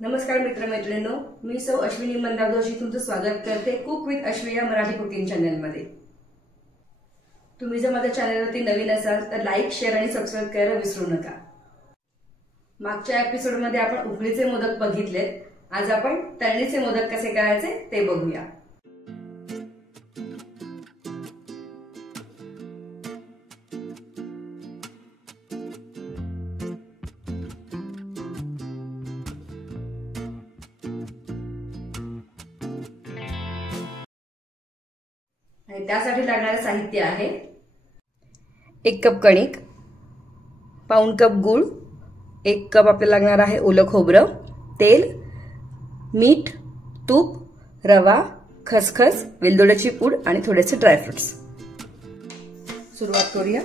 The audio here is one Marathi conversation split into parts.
नमस्कार मित्रमैत्रिणींनो, मी सौ अश्विनी मंदार जोशी तुमचं स्वागत करते कुक विथ अश्विनी या मराठी कुकिंग चॅनलमध्ये। तुम्ही जर माझ्या चॅनलवरती नवीन असाल तर लाईक, शेअर आणि सबस्क्राइब करायला विसरू नका। मागच्या एपिसोडमध्ये आपण उकडीचे मोदक बघितलेत। आज आपण तळणीचे मोदक कसे करायचे ते बघूया। आणि त्यासाठी लागणारे साहित्य आहे 1 कप कणिक, पाऊण कप गूळ, 1 कप आपल्याला लागणार आहे ओलं खोबरं, तेल, मीठ, तूप, रवा, खसखस, वेलदोड्याची पूड आणि थोडेसे ड्रायफ्रुट्स। सुरुवात करूया।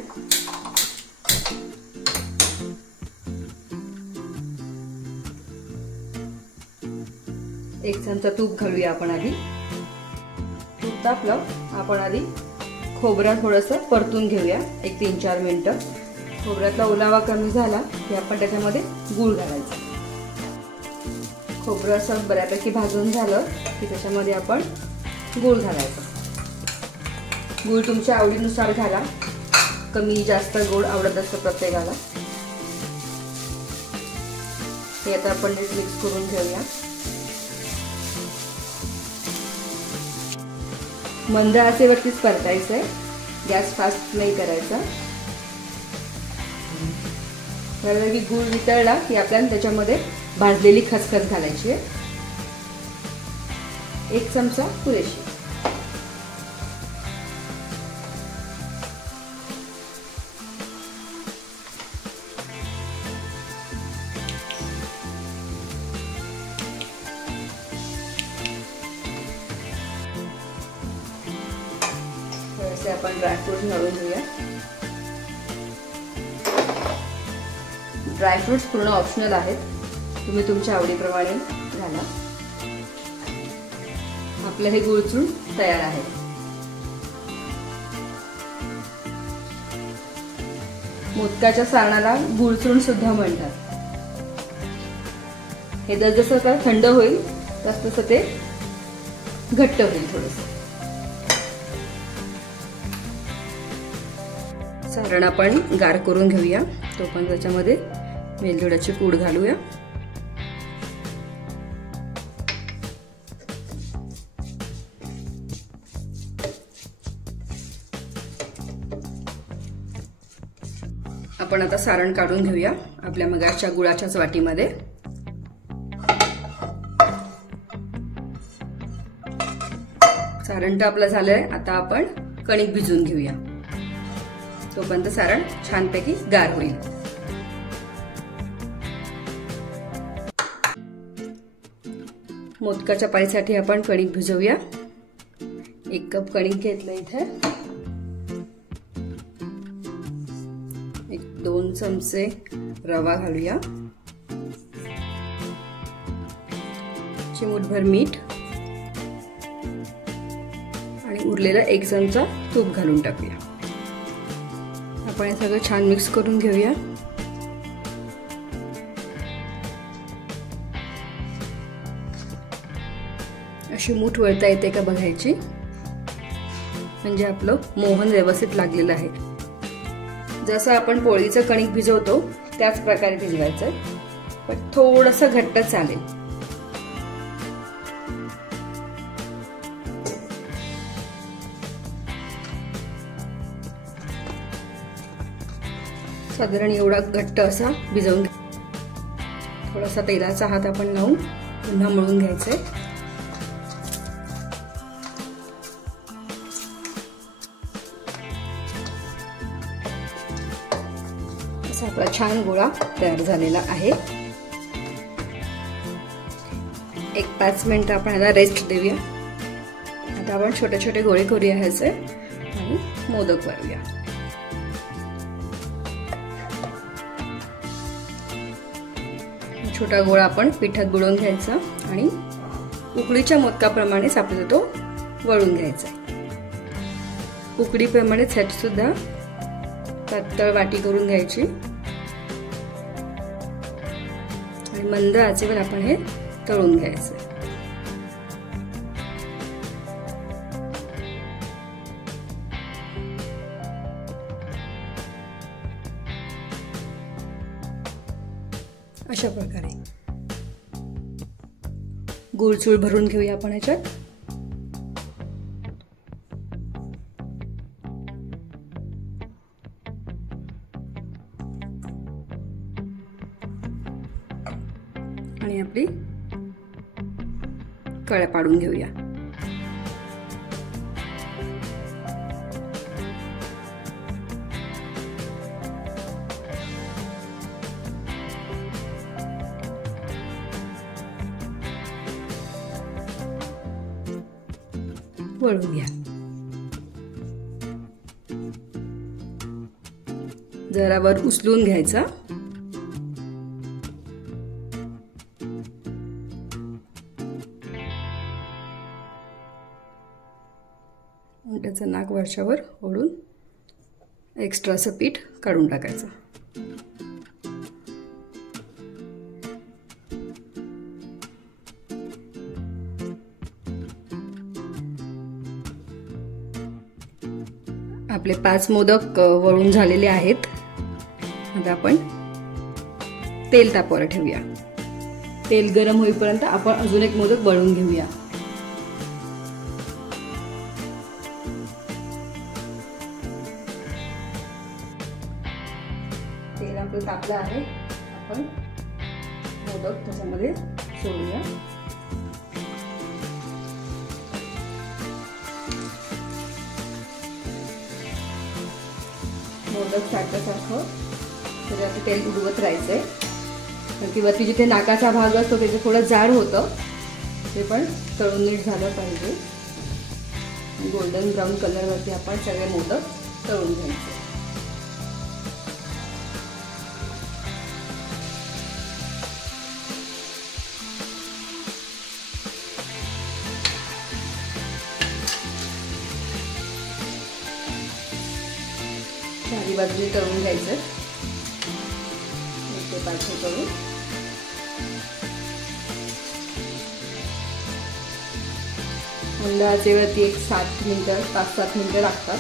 एक चमचा तूप घालूया आपण आधी। तूप तापलं आपण आधी खोबरं थोडंसं परतून घेऊया 1-3-4 मिनिटं। खोबऱ्यातला ओलावा कमी झाला की आपण त्याच्यामध्ये गूळ घालायचा। खोबरं असं बऱ्यापैकी भाजून झालं की त्याच्यामध्ये आपण गूळ घालायचा। गूळ तुमच्या आवडीनुसार घाला, कमी जास्त गोड आवडत असतं प्रत्येकाला। हे आता आपण नीट मिक्स करून घेऊया। मंद आचेवरतीच परतायचंय, गॅस फास्ट नाही करायचा। त्यावेळी गूळ वितळला की आपल्याला त्याच्यामध्ये भाजलेली खसखस घालायची आहे, 1 चमचा पुरेशी। थोडेसे आपण ड्रायफ्रूट्स घालून घेऊया। ड्रायफ्रुट्स पूर्ण ऑप्शनल आहेत, तुम्ही तुमच्या आवडीप्रमाणे घाला। आपलं हे गुळचूर्ण तयार आहे। मोदकाच्या सारणाला गुळचूर्ण सुद्धा म्हणतात। हे जसं थंड होईल तसं ते घट्ट होईल थोडंसं। सारण आपण गार करून घेऊया, तो पण त्याच्यामध्ये वेलदोड्याची पूड घालूया। आपण आता सारण काढून घेऊया आपल्या मगाच्या गुळाच्याच वाटीमध्ये। सारण तर आपलं झालंय, आता आपण कणिक भिजवून घेऊया, तोपर्यंत सारण छानपैकी गार होईल। मोदकाच्या पाईसाठी आपण कणिक भिजवूया। 1 कप कणिक घेतलं इथे, 1-2 चमचे रवा घालूया, चिमूटभर मीठ आणि उरलेला 1 चमचा तूप घालून टाकूया। आपण हे सगळं छान मिक्स करून घेऊया। अशी मूठ वळता येते का बघायची, म्हणजे आपलं मोहन व्यवस्थित लागलेलं आहे। जसं आपण पोळीचं कणिक भिजवतो त्याच प्रकारे भिजवायचं, पण थोडंसं घट्ट चालेल। साधारण एवढा घट्ट असा भिजवून, थोडासा तेलाचा हात आपण लावून पुन्हा मळून घ्यायचंय। असा आपला छान गोळा तयार झालेला आहे। 1-5 मिनिटं आपण याला रेस्ट देऊया। आता आपण छोटे छोटे गोळे करूया ह्याचे आणि मोदक वळूया। छोटा गोळा आपण पिठात बुडवून घ्यायचा आणि उकडीच्या मोदकाप्रमाणेच आपल्याला तो वळून घ्यायचा। उकडीप्रमाणेच ह्याची सुद्धा पातळ वाटी करून घ्यायची आणि मंद आचेवर आपण हे तळून घ्यायचं. अशा प्रकारे गुळचूळ भरून घेऊया आपण ह्याच्यात. आणि आपली कळ्या पाडून घेऊया. वळून घ्या. जरा वर उचलून घ्यायचा. त्याचं नाक वरच्यावर ओढून एक्स्ट्राचं पीठ काढून टाकायचं. आपले 5 मोदक वळून झालेले आहेत. आता आपण तेल तापवायला ठेवूया. तेल गरम होईपर्यंत आपण अजून एक मोदक वळून घेऊया. तेल आपलं तापलं आहे. आपण मोदक त्याच्यामध्ये सोडूया. मोदक सारखं त्याच्यात तेल उडवत राहायचंय. कारण की वरती जिथे नाकाचा भाग असतो त्याचे थोडं जाड होतं, ते पण तळून नीट झालं पाहिजे. गोल्डन ब्राऊन कलरवरती आपण सगळे मोदक तळून घ्यायचे. चारी बाजूने तळून घ्यायचं. इथे पाठे करून मंद आचेवरती एक 5-7 मिनिटं लागतात.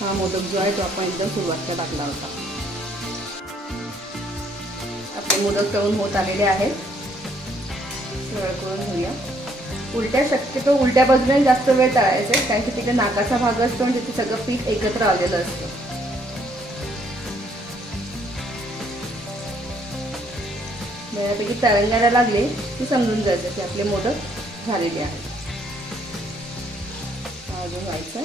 हा मोदक जो आहे तो आपण एकदम सुरुवातीला टाकला होता. आपले मोदक तळून होत आलेले आहेत. सरळ करून घेऊया. शक्यतो उलट्या बाजूने जास्त वेळ तळायचे, कारण की तिथे नाकाचा भाग असतो आणि तिथे सगळं पीठ एकत्र आलेलं असतं. बऱ्यापैकी तरंगायला लागले की समजून जायचं की आपले मोदक झालेले आहेत. अजून व्हायचं.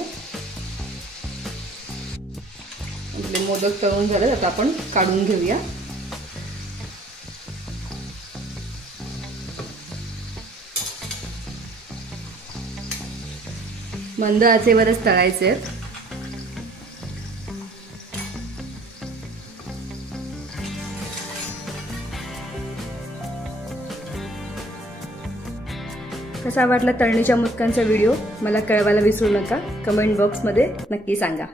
आपले मोदक तळून झाले. आता आपण काढून घेऊया. मंद आचेवरच तळायचे आहेत. कसा वाटला तळणीच्या मोदकांचा व्हिडिओ मला कळवायला विसरू नका. कमेंट बॉक्समध्ये नक्की सांगा.